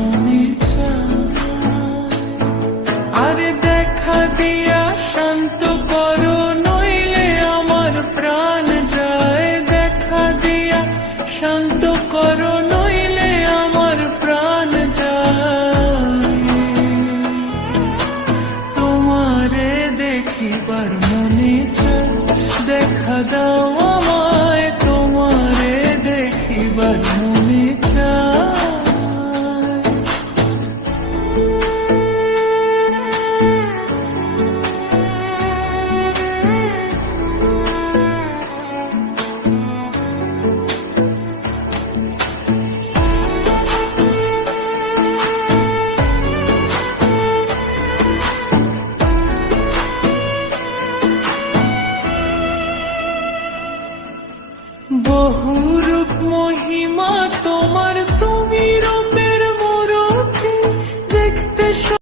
মনে চায়। আরে দেখা দিয়া শান্ত করো, নইলে আমার প্রাণ যায়। দেখা দিয়া শান্ত করো, নইলে আমার প্রাণ যায়। তোমারে দেখিবার মনে চায়, দেখা দাও আমায়, তোমারে দেখিবার মনে চায়। বহুরূপ মহিমা তোমার, তুমি